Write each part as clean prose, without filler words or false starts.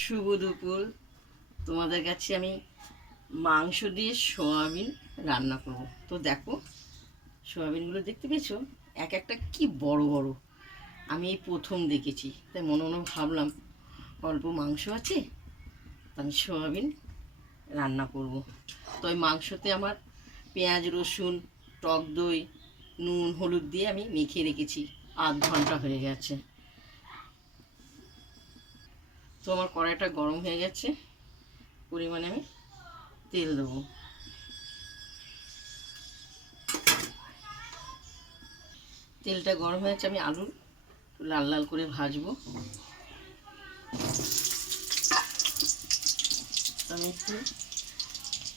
শুভ দুপুর। তোমাদের কাছে আমি মাংস দিয়ে সোয়াবিন রান্না করব। তো দেখো, সোয়াবিনগুলো দেখতে পেয়েছো, এক একটা কি বড় বড়। আমি এই প্রথম দেখেছি, তাই মনে মনে ভাবলাম অল্প মাংস আছে, আমি সোয়াবিন রান্না করব। তো ওই মাংসতে আমার পেঁয়াজ রসুন টক দই নুন হলুদ দিয়ে আমি মেখে রেখেছি, আধ ঘন্টা হয়ে গেছে। তো আমার কড়াইটা গরম হয়ে গেছে, পরিমাণে আমি তেল দেবো। তেলটা গরম হয়েছে, আমি আলু লাল লাল করে ভাজবো। আমি একটু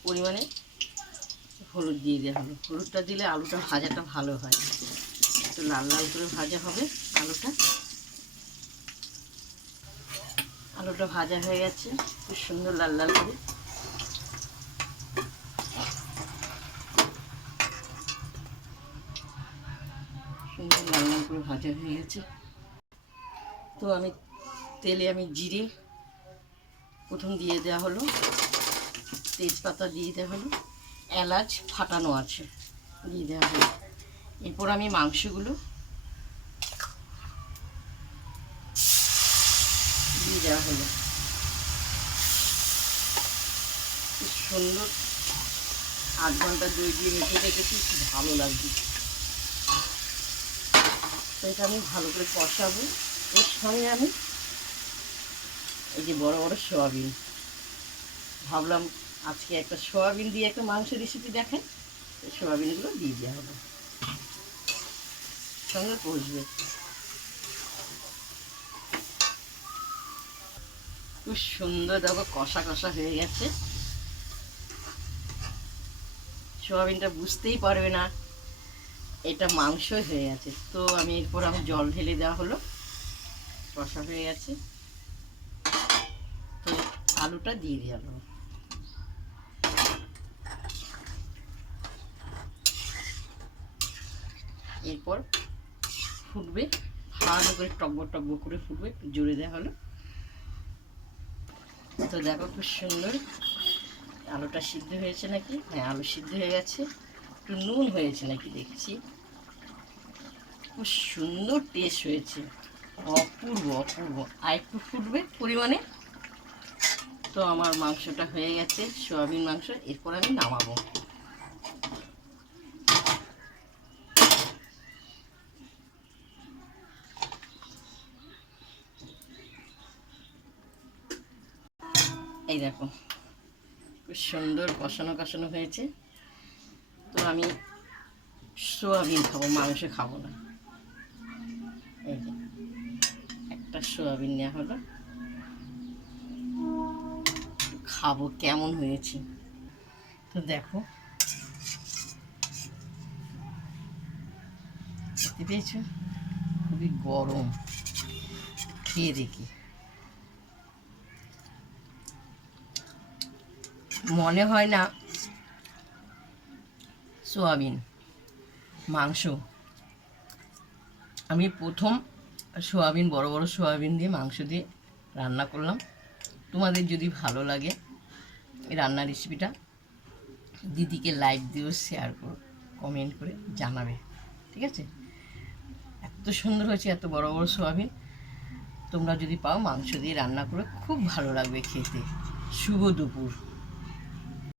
পরিমাণে হলুদ দিয়ে দেওয়া হলো, হলুদটা দিলে আলুটা ভাজাটা ভালো হয়। একটু লাল লাল করে ভাজা হবে আলুটা। আলুটা ভাজা হয়ে গেছে, খুব সুন্দর লাল লাল করে। সুন্দর লাল লাল করে ভাজা হয়ে গেছে। তো আমি তেলে জিরে প্রথম দিয়ে দেওয়া হলো, তেজপাতা দিয়ে দেওয়া হলো, এলাচ ফাটানো আছে দিয়ে দেওয়া হলো। এরপর আমি মাংসগুলো দিয়ে দেওয়া হলো। খুব সুন্দর, আধ ঘন্টা দই দিয়ে মেখে রেখেছি, খুব ভালো লাগবে। তো এটা আমি ভালো করে কষাবো। এর সঙ্গে আমি এই যে বড় বড় সোয়াবিন, ভাবলাম আজকে একটা সোয়াবিন দিয়ে একটা মাংস রেসিপি দেখাই। সোয়াবিনগুলো দিয়ে দেওয়া হবে, সঙ্গে কষবে। খুব সুন্দর, দেখো কষা কষা হয়ে গেছে। সোয়াবিনটা বুঝতেই পারবে না এটা মাংসই হয়ে গেছে। তো এরপর জল ঢেলে দেওয়া হলো, কষা হয়ে গেছে। তো আলুটা দিয়ে দেওয়া হলো। এরপর ফুটবে ভালো করে, টকবক টকবক করে ফুটবে, জুড়ে দেওয়া হলো। তো দেখো খুব সুন্দর আলুটা সিদ্ধ হয়েছে নাকি। হ্যাঁ, আলু সিদ্ধ হয়ে গেছে। একটু নুন হয়েছে নাকি দেখছি। খুব সুন্দর টেস্ট হয়েছে, অপূর্ব অপূর্ব। আর একটু ফুটবে পরিমাণে। তো আমার মাংসটা হয়ে গেছে, সোয়াবিন মাংস। এরপর আমি নামাবো। এই দেখো খুব সুন্দর কষানো কষানো হয়েছে। তো আমি সোয়াবিন খাবো, মাংস খাবো না। এই যে একটা সোয়াবিন নেওয়া হলো, খাবো কেমন হয়েছে। তো দেখো, দেখতে পেয়েছো, খুবই গরম। খেয়ে দেখি। মনে হয় না সোয়াবিন মাংস। আমি প্রথম সোয়াবিন, বড় বড় সোয়াবিন দিয়ে মাংস দিয়ে রান্না করলাম। তোমাদের যদি ভালো লাগে এই রান্নার রেসিপিটা, দিদিকে লাইক দিও, শেয়ার করো, কমেন্ট করে জানাবে। ঠিক আছে? এত সুন্দর হয়েছে, এত বড় বড় সোয়াবিন। তোমরা যদি পাও মাংস দিয়ে রান্না করে, খুব ভালো লাগবে খেতে। শুভ দুপুর।